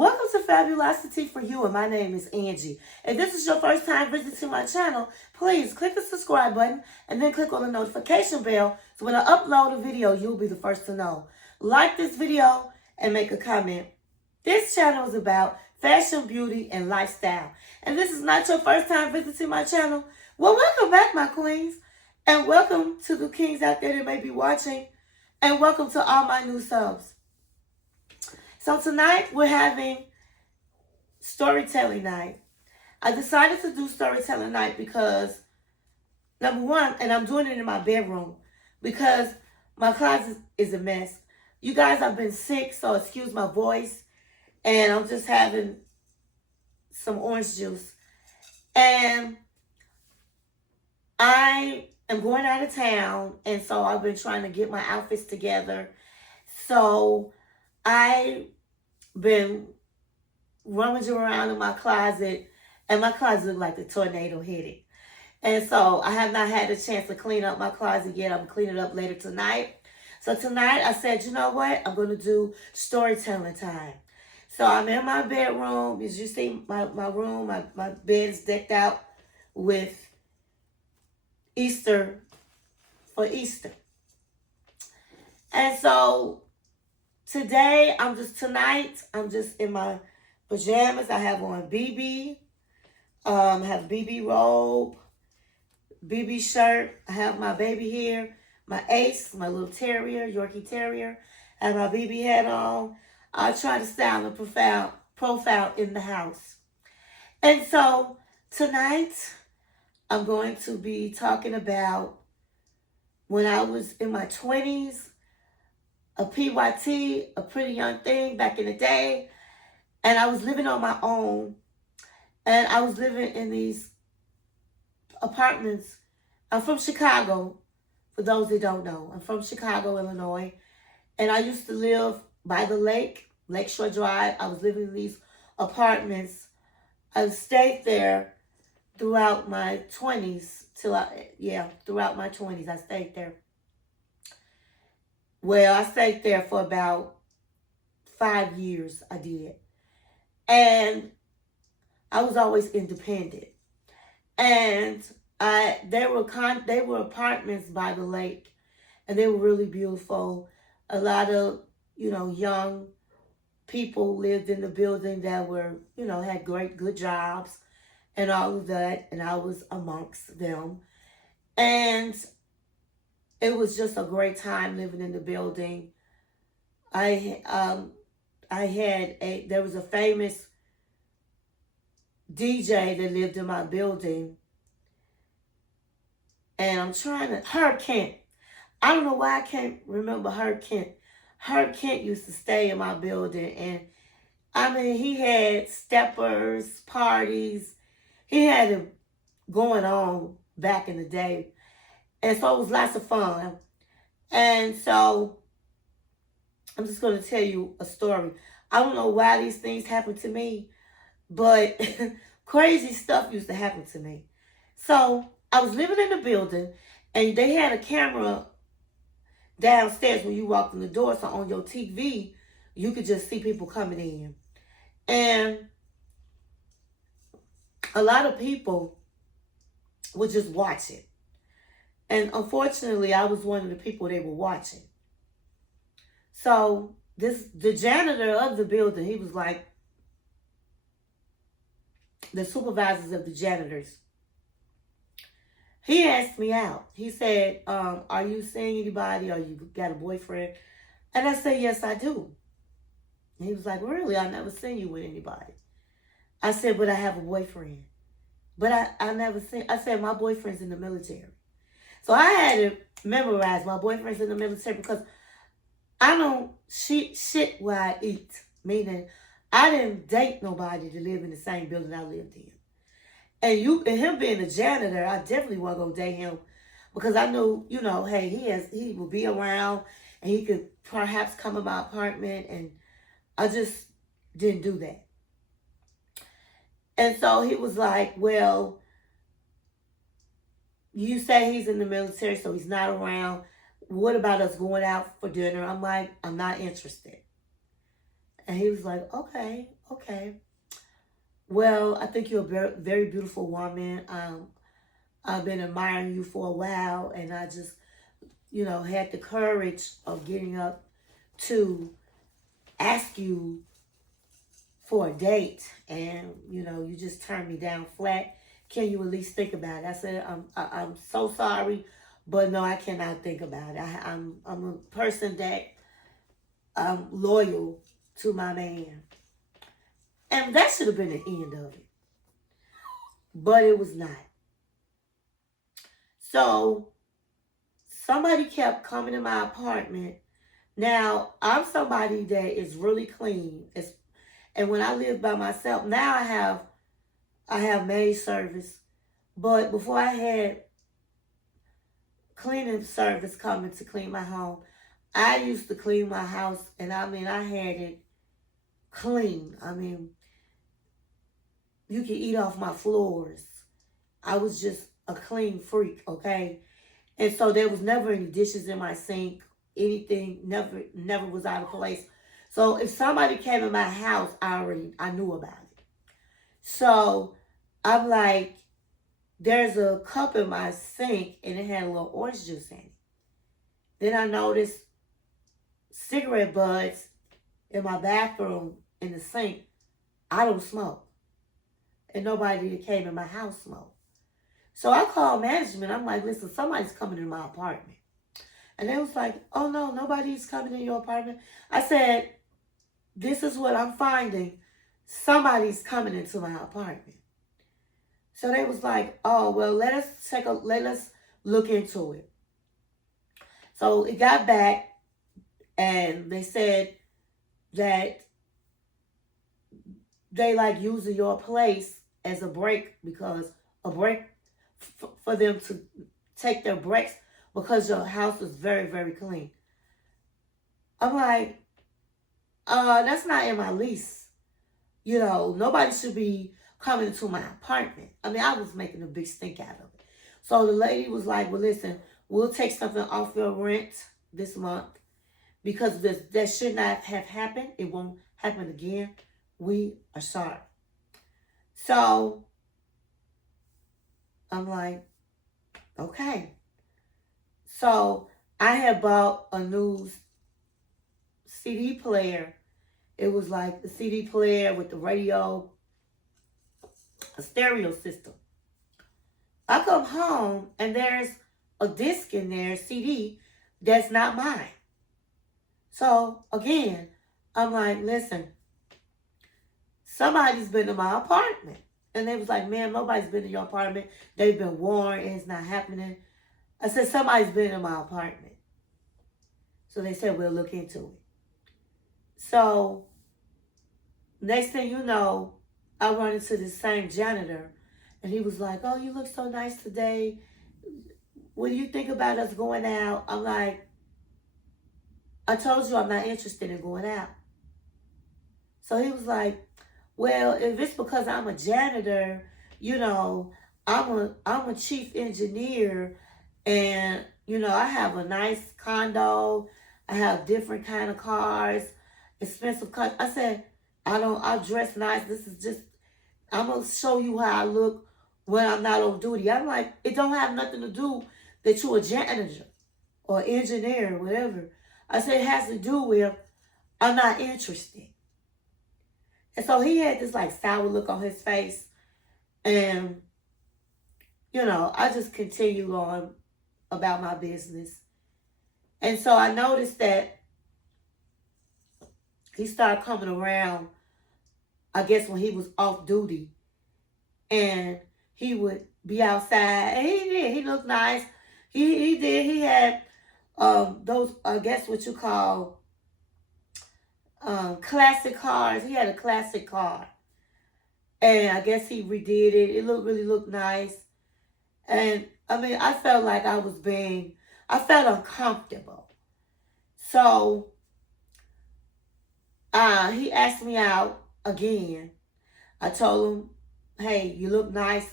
Welcome to Fabulosity For You, and my name is Angie. If this is your first time visiting my channel, please click the subscribe button and then click on the notification bell so when I upload a video, you'll be the first to know. Like this video and make a comment. This channel is about fashion, beauty, and lifestyle. And this is not your first time visiting my channel, well, welcome back, my queens. And welcome to the kings out there that may be watching. And welcome to all my new subs. So tonight we're having storytelling night. I decided to do storytelling night because, number one, and I'm doing it in my bedroom, because my closet is a mess. You guys, I've been sick, so excuse my voice. And I'm just having some orange juice. And I am going out of town, and so I've been trying to get my outfits together. So I've been rummaging around in my closet, and my closet looked like the tornado hit it. And so I have not had a chance to clean up my closet yet. I'm cleaning it up later tonight. So tonight I said, you know what? I'm going to do storytelling time. So I'm in my bedroom. As you see, my room, my bed is decked out with Easter for Easter. And so tonight, I'm just in my pajamas. I have on BB, have BB robe, BB shirt. I have my baby here, my Ace, my little terrier, Yorkie Terrier. I have my BB hat on. I try to style and profile in the house. And so tonight, I'm going to be talking about when I was in my 20s, a PYT, a pretty young thing back in the day. And I was living on my own. And I was living in these apartments. I'm from Chicago, for those that don't know. I'm from Chicago, Illinois. And I used to live by the lake, Lakeshore Drive. I was living in these apartments. I stayed there throughout my 20s throughout my 20s, I stayed there. Well, I stayed there for about 5 years, I did. And I was always independent. And they were apartments by the lake, and they were really beautiful. A lot of, young people lived in the building that were, had good jobs and all of that, and I was amongst them. And it was just a great time living in the building. There was a famous DJ that lived in my building. And Herb Kent. I don't know why I can't remember Herb Kent. Herb Kent used to stay in my building. And he had steppers, parties. He had it going on back in the day. And so it was lots of fun. And so I'm just going to tell you a story. I don't know why these things happen to me, but crazy stuff used to happen to me. So I was living in the building, and they had a camera downstairs when you walked in the door. So on your TV, you could just see people coming in. And a lot of people would just watch it. And unfortunately, I was one of the people they were watching. So the janitor of the building, he was like the supervisors of the janitors. He asked me out. He said, are you seeing anybody? Or you got a boyfriend? And I said, yes, I do. And he was like, really? I never seen you with anybody. I said, but I have a boyfriend. But I said, my boyfriend's in the military. So I had to memorize my boyfriend's in the military because I don't shit where I eat. Meaning, I didn't date nobody to live in the same building I lived in. And him being a janitor, I definitely wasn't going to date him because I knew, hey, he will be around and he could perhaps come to my apartment, and I just didn't do that. And so he was like, well, you say he's in the military, so he's not around. What about us going out for dinner? I'm like, I'm not interested. And he was like, okay, okay. Well, I think you're a very, very beautiful woman. I've been admiring you for a while, and I just, had the courage of getting up to ask you for a date, and you just turned me down flat. Can you at least think about it? I said, I'm so sorry, but no, I cannot think about it. I'm a person that I'm loyal to my man, and that should have been the end of it, but it was not. So somebody kept coming to my apartment. Now I'm somebody that is really clean. And when I lived by myself, now I have maid service. But before I had cleaning service coming to clean my home, I used to clean my house, and I had it clean. You could eat off my floors. I was just a clean freak, okay? And so there was never any dishes in my sink, anything, never was out of place. So if somebody came in my house, I knew about it. So I'm like, there's a cup in my sink and it had a little orange juice in it. Then I noticed cigarette butts in my bathroom in the sink. I don't smoke. And nobody that came in my house smoked. So I called management. I'm like, listen, somebody's coming in my apartment. And they was like, oh no, nobody's coming in your apartment. I said, this is what I'm finding. Somebody's coming into my apartment. So they was like, oh, well, let us look into it. So it got back and they said that they like using your place as a break, because a break for them to take their breaks, because your house is very, very clean. I'm like, that's not in my lease. Nobody should be coming into my apartment. I was making a big stink out of it. So the lady was like, well, listen, we'll take something off your rent this month because that should not have happened. It won't happen again. We are sorry. So I'm like, okay. So I had bought a new CD player. It was like the CD player with the radio, a stereo system. I come home and there's a disc in there, CD, that's not mine. So again, I'm like, listen, somebody's been in my apartment. And they was like, man, nobody's been in your apartment. They've been warned and it's not happening. I said, somebody's been in my apartment. So they said, we'll look into it. So next thing you know, I run into the same janitor. And he was like, oh, you look so nice today. What do you think about us going out? I'm like, I told you I'm not interested in going out. So he was like, well, if it's because I'm a janitor, I'm a chief engineer, and I have a nice condo. I have different kind of cars, expensive cars. I said, I dress nice. This is just, I'm gonna show you how I look when I'm not on duty. I'm like, it don't have nothing to do that you're a janitor or engineer or whatever. I said, it has to do with I'm not interested. And so he had this like sour look on his face. And, I just continued on about my business. And so I noticed that he started coming around, I guess when he was off duty. And he would be outside. And he did. He looked nice. He did. He had those, I guess what you call classic cars. He had a classic car. And I guess he redid it. It really looked nice. And I felt like I felt uncomfortable. So he asked me out again. I told him, hey, you look nice,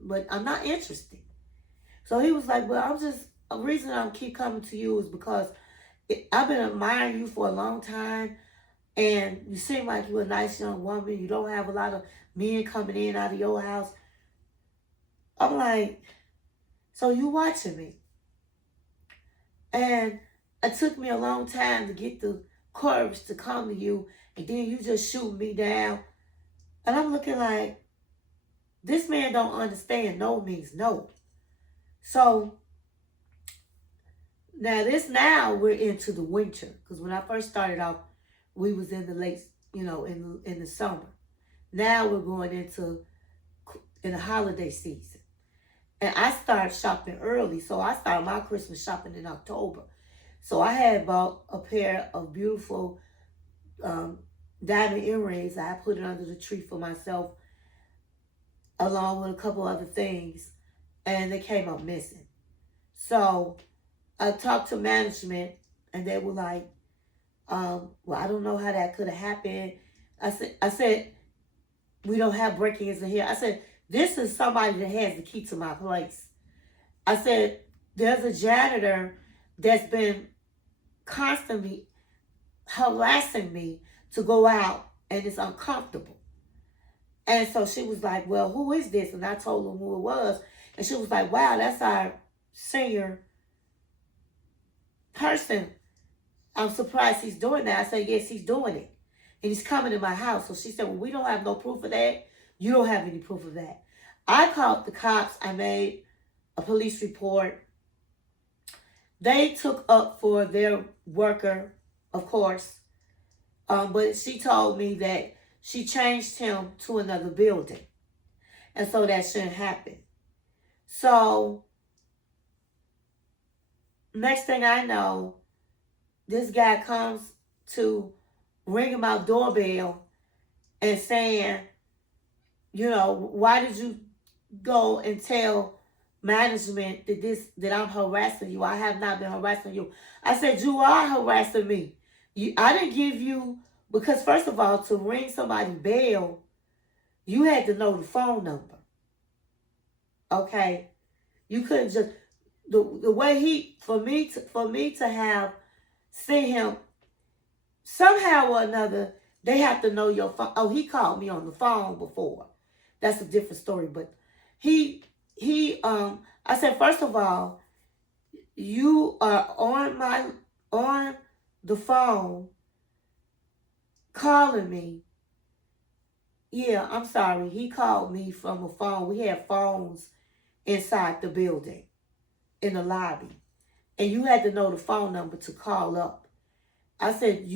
but I'm not interested. So he was like, well, a reason I keep coming to you is because I've been admiring you for a long time. and you seem like you're a nice young woman. You don't have a lot of men coming in out of your house. I'm like, so you watching me. And it took me a long time to get the courage to come to you, and then you just shoot me down. And I'm looking like, this man don't understand no means no. So now we're into the winter. Because when I first started off, we was in the late, in the summer. Now we're going in the holiday season. And I started shopping early. So I started my Christmas shopping in October. So I had bought a pair of beautiful diamond earrings. I put it under the tree for myself, along with a couple other things. And they came up missing. So I talked to management, and they were like, well, I don't know how that could have happened. I said, we don't have break-ins in here. I said, this is somebody that has the key to my place. I said, there's a janitor that's been constantly harassing me to go out, and it's uncomfortable. And so she was like, well, who is this? And I told them who it was. And she was like, wow, that's our senior person. I'm surprised he's doing that. I said, yes, he's doing it. And he's coming to my house. So she said, well, we don't have no proof of that. You don't have any proof of that. I called the cops. I made a police report. They took up for their worker, of course. But she told me that she changed him to another building. And so that shouldn't happen. So next thing I know, this guy comes to ringing my doorbell and saying, why did you go and tell management that I'm harassing you? I have not been harassing you. I said, you are harassing me. I didn't give you, because first of all, to ring somebody's bell, you had to know the phone number. Okay? You couldn't just, the way for me to have seen him, somehow or another, they have to know your phone. Oh, he called me on the phone before. That's a different story. But I said, first of all, you are on the phone calling me. Yeah, I'm sorry. He called me from a phone. We had phones inside the building, in the lobby. And you had to know the phone number to call up. I said,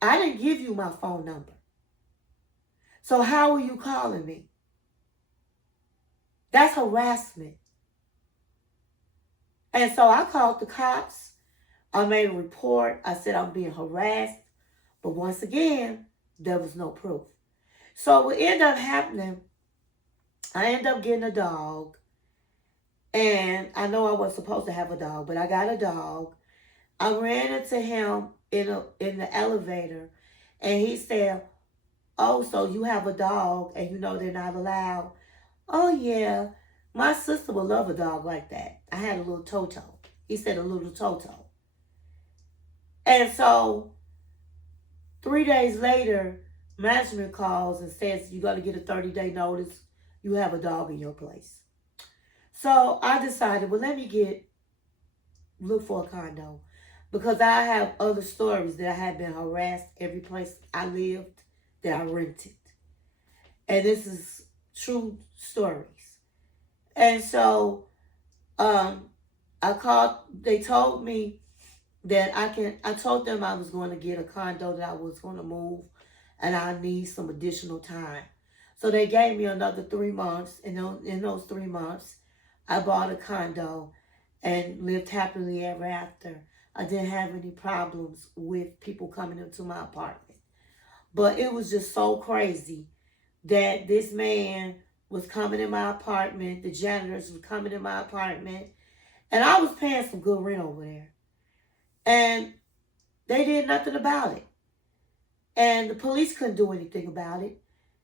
I didn't give you my phone number. So how are you calling me? That's harassment. And so I called the cops. I made a report. I said I'm being harassed. But once again, there was no proof. So what ended up happening, I ended up getting a dog. And I know I wasn't supposed to have a dog, but I got a dog. I ran into him in the elevator, and he said, oh, so you have a dog and you know they're not allowed? Oh, yeah. My sister would love a dog like that. I had a little Toto. He said a little Toto. And so 3 days later, management calls and says, you got to get a 30-day notice. You have a dog in your place. So I decided, well, let me look for a condo. Because I have other stories that I had been harassed every place I lived that I rented. And this is true stories. And so I called, they told me that I told them I was going to get a condo, that I was going to move, and I need some additional time. So they gave me another 3 months. And in those 3 months, I bought a condo and lived happily ever after. I didn't have any problems with people coming into my apartment. But it was just so crazy that this man was coming in my apartment. The janitors were coming in my apartment. And I was paying some good rent over there. And they did nothing about it. And the police couldn't do anything about it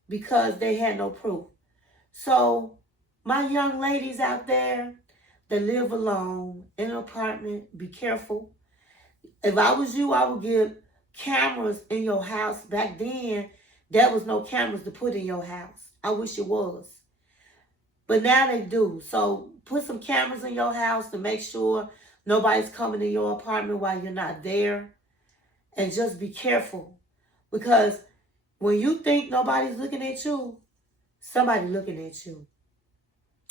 because they had no proof. So my young ladies out there that live alone in an apartment, be careful. If I was you, I would get cameras in your house. Back then, there was no cameras to put in your house. I wish it was. But now they do. So put some cameras in your house to make sure nobody's coming in your apartment while you're not there. And just be careful. Because when you think nobody's looking at you, somebody's looking at you.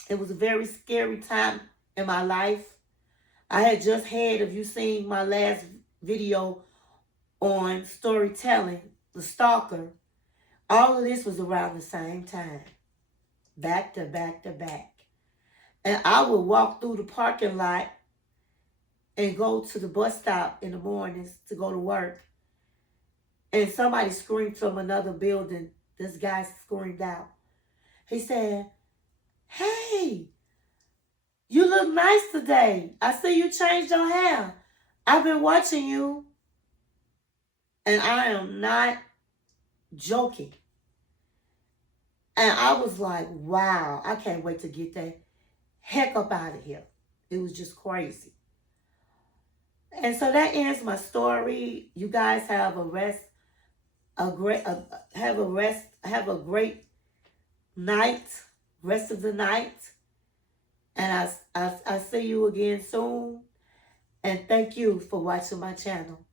It was a very scary time in my life. I had just had, if you seen my last video on storytelling, the stalker, all of this was around the same time. Back to back to back. And I would walk through the parking lot and go to the bus stop in the mornings to go to work. And somebody screamed from another building. This guy screamed out. He said, "Hey, you look nice today. I see you changed your hair. I've been watching you." And I am not joking. And I was like, wow, I can't wait to get that heck up out of here. It was just crazy. And so that ends my story. You guys have have a great night, rest of the night. And I see you again soon. And thank you for watching my channel.